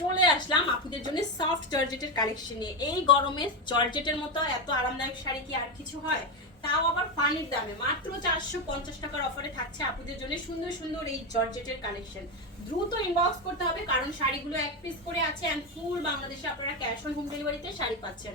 চলে আসলাম আপুদের জন্য সফট জর্জেটের কালেকশন নিয়ে। এই গরমে জর্জেটের মতো এত আরামদায়ক শাড়ি কি আর কিছু হয়, তাও আবার পানির দামে। মাত্র 450 টাকার অফারে থাকছে আপুদের জন্য সুন্দর সুন্দর এই জর্জেটের কালেকশন। দ্রুত ইনবক্স করতে হবে কারণ শাড়িগুলো এক পিস করে আছে এন্ড ফুল বাংলাদেশে আপনারা ক্যাশ অন হোম ডেলিভারিতে শাড়ি পাচ্ছেন।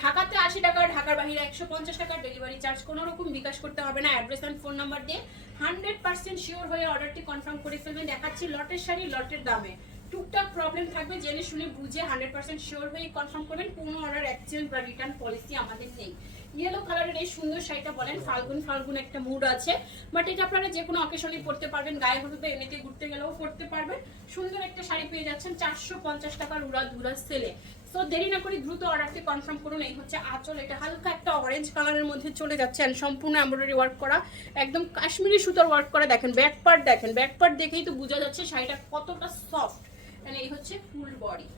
ঢাকাতে 80 টাকা, ঢাকার বাইরে 150 টাকা ডেলিভারি চার্জ। কোনো রকম বিকাশ করতে হবে না। অ্যাড্রেস এন্ড ফোন নাম্বার দিয়ে 100% শিওর হয়ে অর্ডারটি কনফার্ম করে ফেলবেন। দেখাচ্ছি লটের শাড়ি লটের দামে। টুকটাক প্রবলেম থাকবে, জেনে শুনে বুঝে 100% শিওর হয়ে কনফার্ম করবেন। কোনো অর্ডার এক্সচেঞ্জ বা রিটার্ন পলিসি আমাদের নেই। ইয়েলো কালারের এই সুন্দর শাড়িটা বলেন ফাল্গুন ফাল্গুন একটা মুড আছে, বাট এটা আপনারা যে কোনো অকেশনে পরতে পারবেন, গায়ে হলুদে এমনিতে ঘুরতে গেলেও পরতে পারবেন। সুন্দর একটা শাড়ি পেয়ে যাচ্ছেন 450 টাকার উড়া ধুরা সেলে। সো দেরি না করে দ্রুত অর্ডারটি কনফার্ম করুন। এই হচ্ছে আঁচল, এটা হালকা একটা অরেঞ্জ কালারের মধ্যে চলে যাচ্ছে এন্ড সম্পূর্ণ এমব্রয়ডারি ওয়ার্ক করা, একদম কাশ্মীরি সুতার ওয়ার্ক করা। দেখেন ব্যাক পার্ট, দেখেন ব্যাক পার্ট দেখেই তো বোঝা যাচ্ছে শাড়িটা কতটা সফট। এই হচ্ছে ফুল বডি।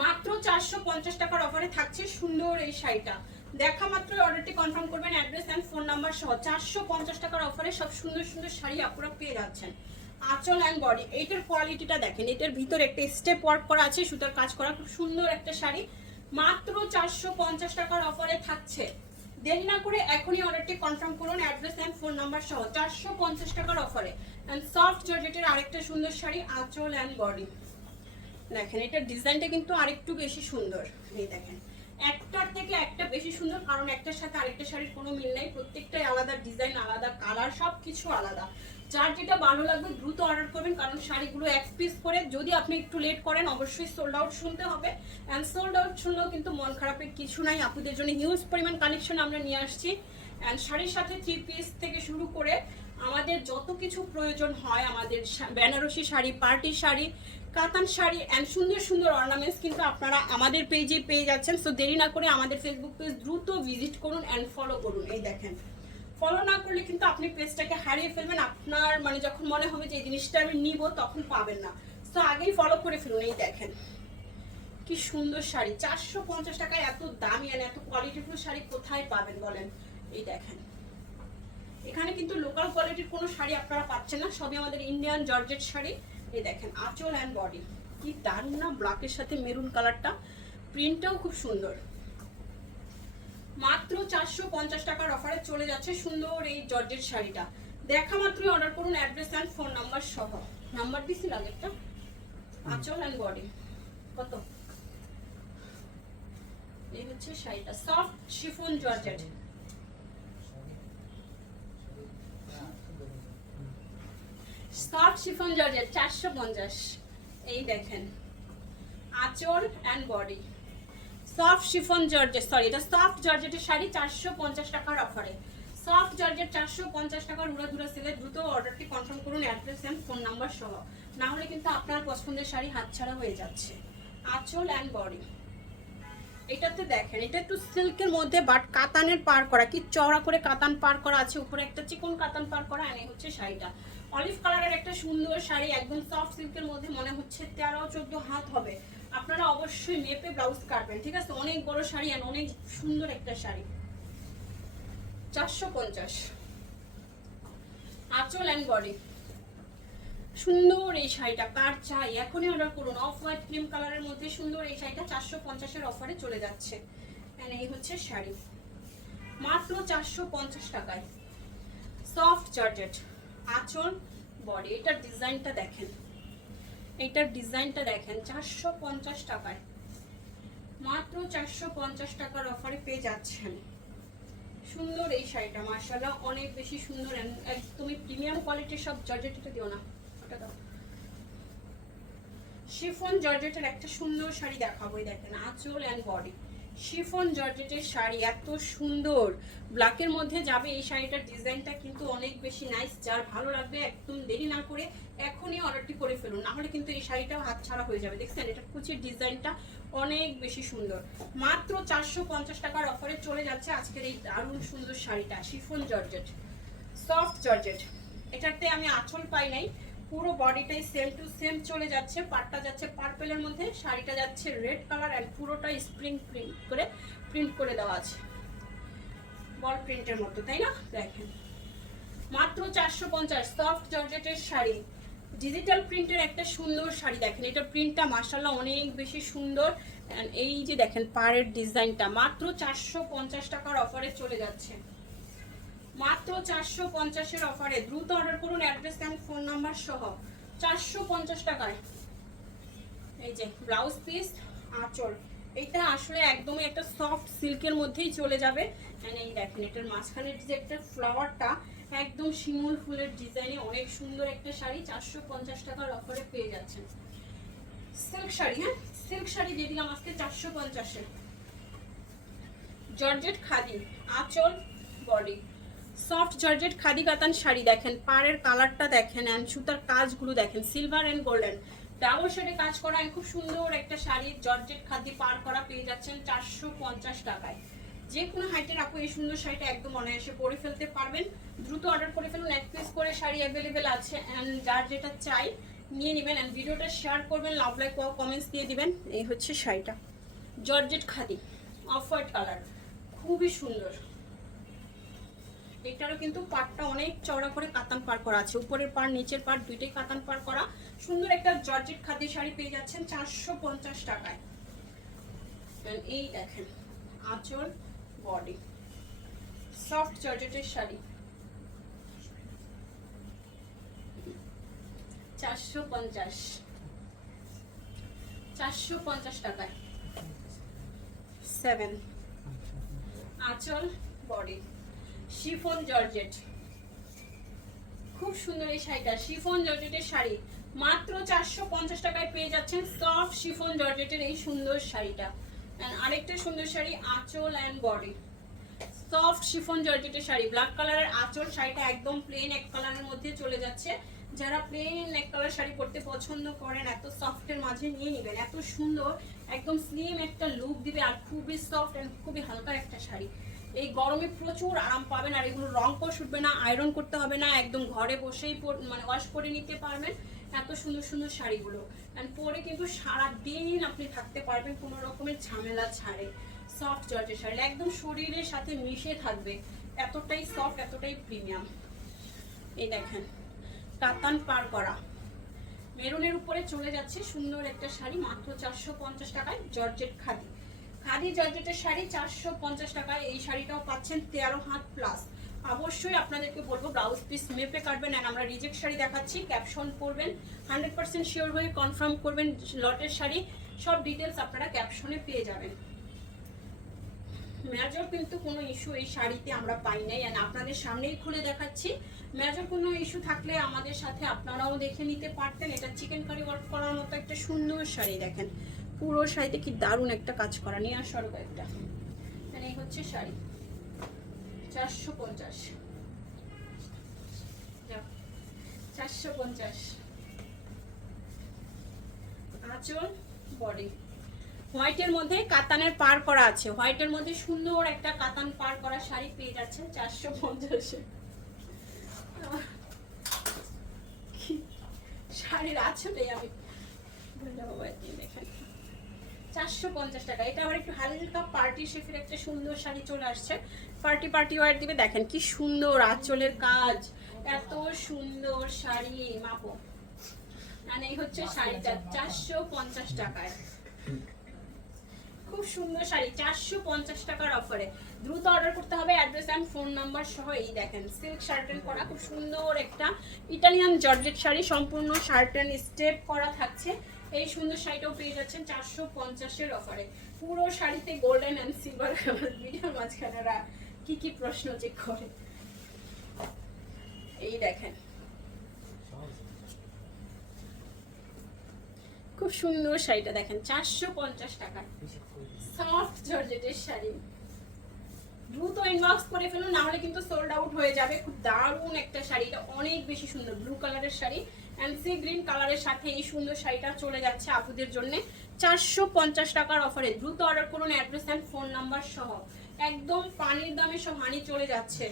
মাত্র 450 টাকার অফারে থাকছে সুন্দর এই শাড়িটা। দেখা মাত্র অর্ডারটি কনফার্ম করবেন, অ্যাড্রেস এন্ড ফোন নাম্বার সহ। 450 টাকার অফারে সব সুন্দর সুন্দর শাড়ি আপনারা পেয়ে যাচ্ছেন। আঁচল অ্যান্ড বডি, এইটার কোয়ালিটিটা দেখেন। এটার ভিতরে একটা স্টেপ ওয়ার্ক করা আছে, সুতার কাজ করা, খুব সুন্দর একটা শাড়ি। মাত্র 450 টাকার অফারে থাকছে। দেরি না করে এখনই অর্ডারটি কনফার্ম করুন, অ্যাড্রেস এন্ড ফোন নাম্বার সহ। 450 টাকার অফারে এন্ড সফট জর্জেটের আরেকটা সুন্দর শাড়ি আঁচল অ্যান্ড বডি। দেখেন এটার ডিজাইনটা কিন্তু আরেকটু বেশি সুন্দর। এই দেখেন একটার থেকে একটা বেশি সুন্দর, কারণ একটার সাথে আরেকটা শাড়ির কোনো মিল নাই। প্রত্যেকটাই আলাদা ডিজাইন, আলাদা কালার, সব কিছু আলাদা। যার যেটা ভালো লাগবে দ্রুত অর্ডার করবেন, কারণ শাড়িগুলো এক পিস করে। যদি আপনি একটু লেট করেন অবশ্যই সোল্ড আউট শুনতে হবে। অ্যান্ড সোল্ড আউট শুনলেও কিন্তু মন খারাপের কিছু নাই। আপনাদের জন্য হিউজ পরিমাণ কালেকশন আমরা নিয়ে আসছি। অ্যান্ড শাড়ির সাথে 3 পিস থেকে শুরু করে আমাদের যত কিছু প্রয়োজন হয়, আমাদের বেনারসি শাড়ি, পার্টি শাড়ি, কাতান শাড়ি অ্যান্ড সুন্দর সুন্দর অর্নামেন্টস কিন্তু আপনারা আমাদের পেজে পেয়ে যাচ্ছেন। সো দেরি না করে আমাদের ফেসবুক পেজ দ্রুত ভিজিট করুন অ্যান্ড ফলো করুন। এই দেখেন, ফলো না করলে কিন্তু আপনি পেজটাকে হারিয়ে ফেলবেন। আপনার মানে যখন মনে হবে যে এই জিনিসটা আমি নিব, তখন পাবেন না। সো আগেই ফলো করে ফেলুন। এই দেখেন কি সুন্দর শাড়ি, 450 টাকায় এত দামি আর এত কোয়ালিটিফুল শাড়ি কোথায় পাবেন বলেন। এই দেখেন এখানে কিন্তু লোকাল কোয়ালিটির কোনো শাড়ি আপনারা পাচ্ছেন না, সবই আমাদের ইন্ডিয়ান জর্জেট শাড়ি। এই দেখেন আঁচল অ্যান্ড বডি, কি দারুণ না, ব্ল্যাকের সাথে মেরুন কালারটা, প্রিন্টটাও খুব সুন্দর। মাত্র 450 টাকার অফারে চলে যাচ্ছে সুন্দর এই জর্জেট শাড়িটা। দেখা মাত্রই অর্ডার করুন, অ্যাড্রেস অ্যান্ড ফোন নাম্বার সহ। নাম্বার দিছি লাগেরটা। আঁচল অ্যান্ড বডি কত, এই হচ্ছে শাড়িটা soft chiffon georgette. Soft chiffon georgette 450। এই দেখেন আঁচল and body, soft chiffon georgette, sorry এটা সফট জর্জেটের শাড়ি 450 টাকার অফারে। সফট জর্জেট 450 টাকার উড়া ধুরা সেলে। দ্রুত অর্ডারটি কনফার্ম করুন, অ্যাড্রেস এন্ড ফোন নাম্বার সহ, না হলে কিন্তু আপনার পছন্দের শাড়ি হাতছাড়া হয়ে যাচ্ছে। আঁচল অ্যান্ড বডি, এটাতে দেখেন এটা একটু সিল্কের মধ্যে বাট কাতানের পার করা, কি চওড়া করে কাতান পার করা আছে, উপরে একটা চিকন কাতান পার করা। এই হচ্ছে শাড়িটা অলিভ কালারের একটা সুন্দর শাড়ি, একদম সফট সিল্কের মধ্যে, মনে হচ্ছে 13-14 হাত হবে। আপনারা অবশ্যই মেপে ব্লাউজ কাটবেন, ঠিক আছে। অনেক বড় শাড়ি আর অনেক সুন্দর একটা শাড়ি। 450 আঁচল অ্যান্ড বডি, সুন্দর এই শাড়িটা কার চাই এখনই অর্ডার করুন। অফ হোয়াইট ক্রিম কালারের মধ্যে সুন্দর এই শাড়িটা 450-এর অফারে চলে যাচ্ছে। এই হচ্ছে শাড়ি মাত্র 450 টাকায়। সফট জর্জেট আঁচল বডি, এটার ডিজাইনটা দেখেন, এইটার ডিজাইনটা দেখেন 450 টাকায়, মাত্র 450 টাকার অফারে পেয়ে যাচ্ছেন সুন্দর এই শাড়িটা। মাশাআল্লাহ অনেক বেশি সুন্দর, একদমই প্রিমিয়াম কোয়ালিটির। সব জর্জেটটা দিও না, ওটা দাও। শিফন জর্জেটের একটা সুন্দর শাড়ি দেখাবো। দেখেন আঁচল অ্যান্ড বডি, শিফন জর্জেটের শাড়ি এত সুন্দর, ব্ল্যাকের মধ্যে যাবে এই শাড়িটার ডিজাইনটা কিন্তু অনেক বেশি নাইস। যার ভালো লাগবে একদম দেরি না করে এখনই অর্ডারটি করে ফেলুন, না হলে কিন্তু এই শাড়িটাও হাতছাড়া হয়ে যাবে। দেখছেন এটার কুচির ডিজাইনটা অনেক বেশি সুন্দর। মাত্র 450 টাকার অফারে চলে যাচ্ছে আজকের এই দারুণ সুন্দর শাড়িটা, শিফন জর্জেট সফট জর্জেট। এটাতে আমি আঁচল পাই নাই, পুরো বডিটাই সেম টু সেম চলে যাচ্ছে। পাটটা যাচ্ছে পার্পেলের মধ্যে, শাড়িটা যাচ্ছে রেড কালার অ্যান্ড পুরোটাই স্প্রিং প্রিন্ট করে দেওয়া আছে, বল প্রিন্টের মতো, তাই না? দেখেন মাত্র 450 সফট জর্জেটের শাড়ি। ডিজিটাল প্রিন্টের একটা সুন্দর শাড়ি দেখেন, এটা প্রিন্টটা মাশাআল্লাহ অনেক বেশি সুন্দর। এই যে দেখেন পাড়ের ডিজাইনটা মাত্র 450 টাকার অফারে চলে যাচ্ছে, মাত্র 450-এর অফারে। দ্রুত অর্ডার করুন অ্যাড্রেস এন্ড ফোন নাম্বার সহ, 450 টাকায়। এই যে ব্লাউজ পিস, আঁচল, এটা আসলে একদমই একটা সফট সিল্কের মধ্যেই চলে যাবে। এই দেখেন এটার মাঝখানের যে একটা ফ্লাওয়ারটা একদম শিমুল ফুলের ডিজাইনে অনেক সুন্দর একটা শাড়ি 450 টাকার অফারে পেয়ে যাচ্ছেন। সিল্ক শাড়ি, হ্যাঁ সিল্ক শাড়ি দিয়ে দিলাম আজকে 450-এ। জর্জেট খাদি, আঁচল, বডি, সফট জর্জেট খাদি কাতান শাড়ি দেখেন, পাড়ের কালারটা দেখেন এন্ড সুতার কাজগুলো দেখেন, সিলভার এন্ড গোল্ডেন ডাবল শেডে কাজ করা খুব সুন্দর একটা শাড়ি জর্জেট খাদি পার করা পেয়ে যাচ্ছেন 450 টাকায়। যে কোনো হাইটের আপু এই সুন্দর শাড়িটা একদম অনায়াসে পরে ফেলতে পারবেন। দ্রুত অর্ডার করে ফেলুন, এক পিস করে শাড়ি অ্যাভেলেবেল আছে অ্যান্ড যার যেটা চাই নিয়ে নেবেন অ্যান্ড ভিডিওটা শেয়ার করবেন, লাভ লাইক ও কমেন্টস দিয়ে দিবেন। এই হচ্ছে শাড়িটা georgette khadi off white colour, খুবই সুন্দর। এটারও কিন্তু পাড়টা অনেক চওড়া করে কাতান পার করা আছে, উপরের পাড় নিচের পাড় দুইটাই কাতান পার করা সুন্দর একটা জর্জেট খাদি শাড়ি পেয়ে যাচ্ছেন 450 টাকায়। এই দেখেন আঁচল, বডি, সফট জর্জেটের শাড়ি 450 টাকায়। 7 আঁচল, বডি, শিফন জর্জেট, খুব সুন্দর এই শাড়িটা শিফন জর্জেটের শাড়ি মাত্র 450 টাকায় পেয়ে যাচ্ছেন সফট শিফন জর্জেটের এই সুন্দর শাড়িটা। আরেকটা সুন্দর শাড়ি আঁচল এন্ড বডি, সফট শিফন জর্জেটের শাড়ি ব্ল্যাক কালারের আঁচল, শাড়িটা একদম প্লেন এক কালারের মধ্যে চলে যাচ্ছে। যারা প্লেন এক কালার শাড়ি পরতে পছন্দ করেন এত সফটের মাঝে নিয়ে নেবেন, এত সুন্দর একদম স্লিম একটা লুক দিবে আর খুবই সফট এন্ড খুবই হালকা একটা শাড়ি। এই গরমে প্রচুর আরাম পাবেন আর এগুলো রং কোষ উঠবে না, আয়রন করতে হবে না, একদম ঘরে বসেই মানে ওয়াশ করে নিতে পারবেন। এত সুন্দর সুন্দর শাড়িগুলো এন্ড পরে কিন্তু সারা দিন আপনি থাকতে পারবেন কোনো রকমের ঝামেলা ছাড়ে। সফট জর্জের শাড়ি একদম শরীরের সাথে মিশে থাকবে, এতটাই সফট এতটাই প্রিমিয়াম। এই দেখেন কাতান পার করা মেরুনের উপরে চলে যাচ্ছে সুন্দর একটা শাড়ি মাত্র 450 টাকায়। জর্জেট খাদি, খাদি জর্জেটের শাড়ি 450 টাকায়। এই শাড়িটাও পাচ্ছেন 13 হাত প্লাস। অবশ্যই আপনাদেরকে বলবো ব্লাউজ পিস মেপে কাটবেন আর আমরা রিজেক্ট শাড়ি দেখাচ্ছি, ক্যাপশন করবেন 100% শিওর হয়ে কনফার্ম করবেন লটের শাড়ি, সব ডিটেলস আপনারা ক্যাপশনে পেয়ে যাবেন। মেজর কিন্তু কোনো ইস্যু এই শাড়িতে আমরা পাই নাই আর আপনাদের সামনেই খুলে দেখাচ্ছি। মেজর কোনো ইস্যু থাকলে আমাদের সাথে আপনারাও দেখে নিতে পারতেন। এটা চিকেন কারি ওয়ার্ক করার মতো একটা সুন্দর শাড়ি দেখেন, পুরো শাড়িতে কি দারুণ একটা কাজ করা, নিয়ে আসার একটা। এই হচ্ছে শাড়ি 450 আঁচল, বডি, হোয়াইটের মধ্যে কাতানের পার করা আছে, হোয়াইটের মধ্যে সুন্দর একটা কাতান পার করা শাড়ি পেয়ে যাচ্ছেন 450-এ। শাড়ির আঁচলে আমি দেখেন 450 টাকা। এটা আবার একটু হালকা পার্টি শেফের একটা সুন্দর শাড়ি চলে আসছে, পার্টি ওয়্যার দিবে। দেখেন কি সুন্দর আঁচলের কাজ, এত সুন্দর শাড়ি মাপো। আর এই হচ্ছে শাড়িটা 450 টাকায়, খুব সুন্দর শাড়ি 450 টাকার অফারে। দ্রুত অর্ডার করতে হবে অ্যাড্রেস এন্ড ফোন নাম্বার সহ। এই দেখেন সিল্ক শার্টেন করা খুব সুন্দর একটা ইটালিয়ান জর্জেট শাড়ি, সম্পূর্ণ শার্টেন স্টেপ করা থাকছে। এই সুন্দর শাড়িটাও পেয়ে যাচ্ছেন 450-এর অফারে। পুরো শাড়িতে গোল্ডেন এন্ড সিলভার, ভিডিওর মাঝখানে কি কি প্রশ্ন চেক করে। এই দেখেন খুব সুন্দর শাড়িটা দেখেন 450 টাকা, সফট জর্জেটের শাড়ি। দ্রুত ইনবক্স করে ফেলুন, না হলে কিন্তু সোল্ড আউট হয়ে যাবে। খুব দারুণ একটা শাড়ি, এটা অনেক বেশি সুন্দর ব্লু কালারের শাড়ি এন্ড সি গ্রিন কালারের সাথে এই সুন্দর শাড়িটা চলে যাচ্ছে আপুদের জন্য 450 টাকার অফারে। দ্রুত অর্ডার করুন অ্যাড্রেস এন্ড ফোন নাম্বার সহ, একদম পানির দামে সব হানি চলে যাচ্ছে।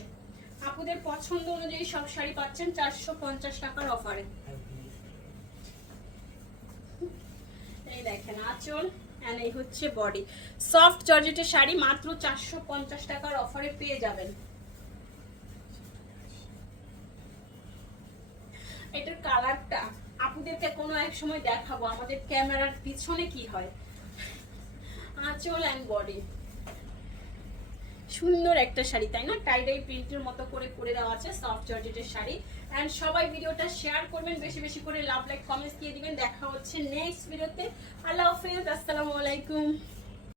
আপুদের পছন্দ অনুযায়ী সব শাড়ি পাচ্ছেন 450 টাকার অফারে। এই দেখেন আঁচল এন্ড এই হচ্ছে বডি, সফট জর্জেটের শাড়ি মাত্র 450 টাকার অফারে পেয়ে যাবেন। এটার কালারটা ভিডিওতে কোনো এক সময় দেখাবো আমাদের ক্যামেরার পিছনে কি হয়। আঁচল অ্যান্ড বডি, সুন্দর একটা শাড়ি তাই না, টাইডাই প্রিন্টের মতো করে করে দেওয়া আছে, সফট জর্জেটের শাড়ি। এন্ড সবাই ভিডিওটা শেয়ার করবেন, বেশি বেশি করে লাভ লাইক কমেন্টস দিয়ে দিবেন। দেখা হচ্ছে নেক্সট ভিডিওতে। আল্লাহ হাফেজ, আসসালামু আলাইকুম।